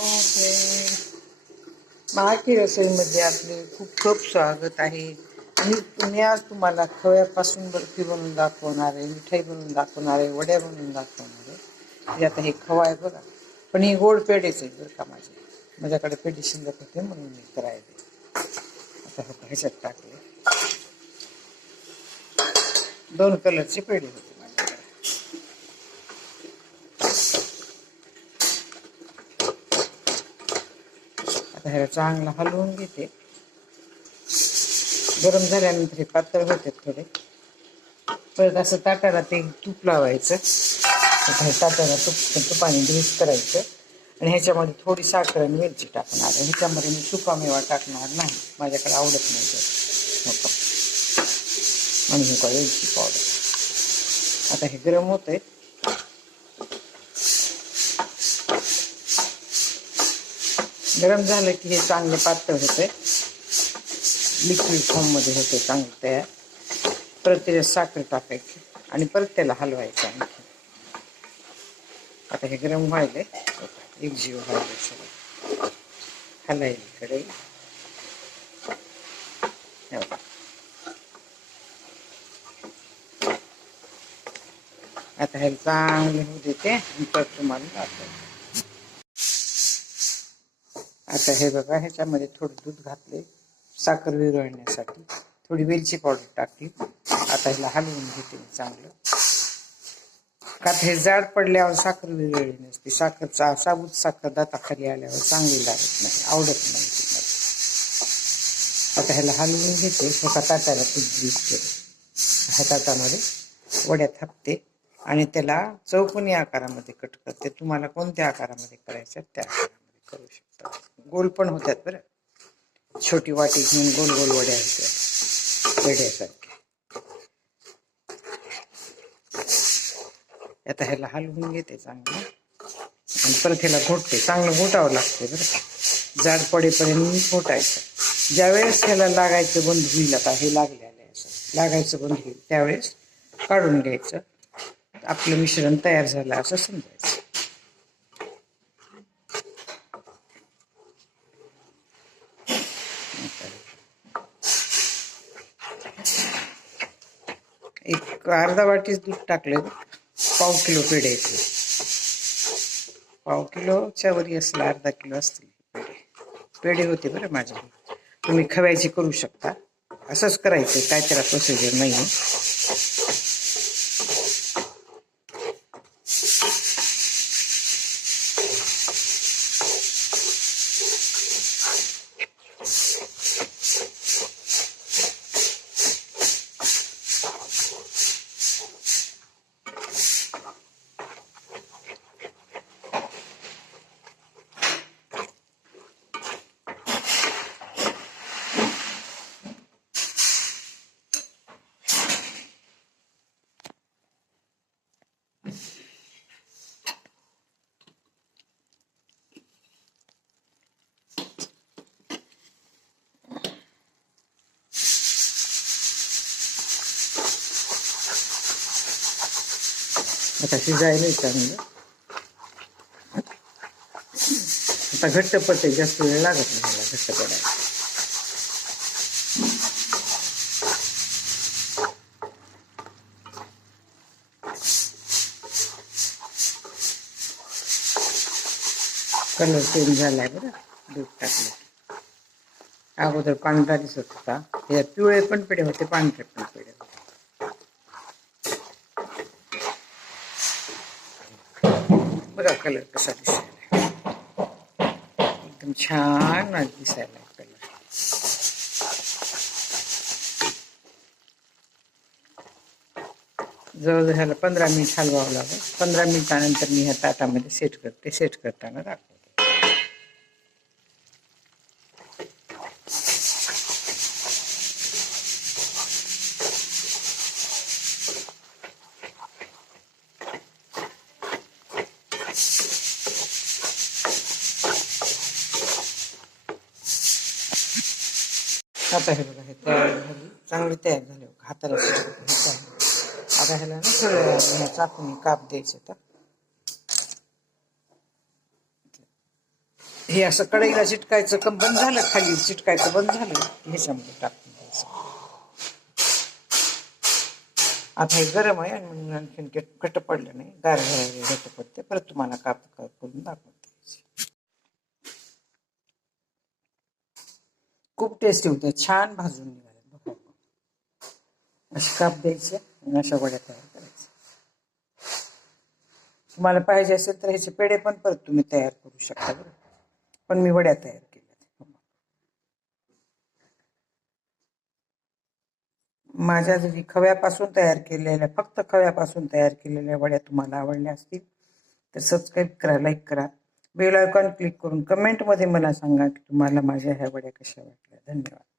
Okay. रसोईमध्ये आपले खूप खूप स्वागत आहे. आणि मी आज तुम्हाला खव्यापासून बर्फी बनवून दाखवणार आहे मिठाई बनवून दाखवणार आहे वड्या बनवून दाखवणार आहे. म्हणजे आता हे खवा आहे बघा. पण ही गोड पेढेच आहे बरं का माझे. माझ्याकडे पेढे शिल्लक होते म्हणून मी करायचे आता ह्याच्यात टाकले. दोन कलरचे पेढे होते माझ्याकडे आता ह्याला चांगला हलवून घेते. गरम झाल्यानंतर हे पातळ होते थोडे. परत असं ताटाला ते तूप लावायचं. ताटाला तूप तुपाने ग्रीस करायचं. आणि ह्याच्यामध्ये थोडी साखर आणि मिरची टाकणार. ह्याच्यामध्ये मी सुका मेवा टाकणार नाही. माझ्याकडे आवडत नाही तर आणि हे का वेलची पावडर. आता हे गरम होत गरम झालं की हे चांगले पातळ होते. लिक्विड फॉर्ममध्ये होते चांगलं तयार. परत त्याच्यात साखर टाकायची आणि परत त्याला हलवायचं आणखी. आता हे गरम व्हायले एक जीव व्हायला सगळं. हलायली कडे आता हे चांगले होऊ देते आणि परत तुम्हाला दाखवते आता हे बघा ह्याच्यामध्ये थोडं दूध घातले साखर विरळण्यासाठी थोडी वेलची पावडर टाकली. आता ह्याला हलवून घेते मी चांगलं. का हे जाड पडल्यावर साखर विरळली नसते. साखर साबूत साखर दाता खाली आल्यावर चांगली लागत नाही आवडत नाही आता ह्याला हलवून घेते. एका ताटाला तूप दिसते ह्या ताटामध्ये वड्या थापते आणि त्याला चौकोनी आकारामध्ये कट करते. तुम्हाला कोणत्या आकारामध्ये करायचं त्या आकारामध्ये. करू शकता. गोल पण होत्यात बरं. छोटी वाटी घेऊन गोल गोल वड्या होत्या पेढ्यासारख्या. आता ह्याला हलवून घेते चांगलं. आणि परत ह्याला घोटते. चांगलं घोटावं लागते बरं जाड पडेपर्यंत घोटायचं. ज्यावेळेस ह्याला लागायचं बंद होईल आता हे लागले आले असं. लागायचं बंद होईल त्यावेळेस काढून घ्यायचं. आपलं मिश्रण तयार झालं असं समजायचं. एक अर्धा वाटीच दूध टाकलं पाव किलो पेढ्याचे पाव किलोच्या वरी असलं अर्धा किलो असतील पेढे. पेढे होते बरं माझे. तुम्ही खव्याची करू शकता. असंच करायचं काय त्याला प्रोसिजर नाही आता शिजायला चांगलं आता घट्ट पडते जास्त वेळ लागत नाही मला घट्ट पडायला कलर चेंज झालाय बरं दूध टाकलं. अगोदर पांढरा दिसत होता. यात पिवळे पण पेढे होते पांढरे पण पेढे होते बघा कलर कसा दिसायला एकदम छान आज दिसायला कलर जवळजवळ ह्याला पंधरा मिनिट हलवावं लागेल. पंधरा मिनिटानंतर मी ह्या ताटामध्ये सेट करते. सेट करताना दाखवते. आता हे बघा हे तयार झाली. चांगली तयार झाली हाताला हे आता ह्याला ना थोड्या काप द्यायचे तर हे असं कढईला चिटकायचं कम बंद झालं खाली? चिटकायचं बंद झालं ह्याच्यामध्ये टाकून द्यायचं. आता हे गरम आहे आणि म्हणून आणखीन कट पडलं नाही. गार झालेलं घट पडते परत तुम्हाला काप करून दाखवतो. खूप टेस्टी होते. छान भाजून निघाले. असे काप द्यायचे आणि अशा वड्या तयार करायच्या. तुम्हाला पाहिजे असेल तर ह्याचे पेढे पण परत तुम्ही तयार करू शकता बरं. पण मी वड्या तयार केल्या हो. माझ्या जरी खव्यापासून तयार केलेल्या फक्त खव्यापासून तयार केलेल्या वड्या तुम्हाला आवडल्या असतील तर सबस्क्राईब करा लाईक करा. बेल आयकॉन क्लिक करून कमेंटमध्ये मला सांगा की तुम्हाला माझ्या ह्या वड्या कशा वाटल्या. धन्यवाद.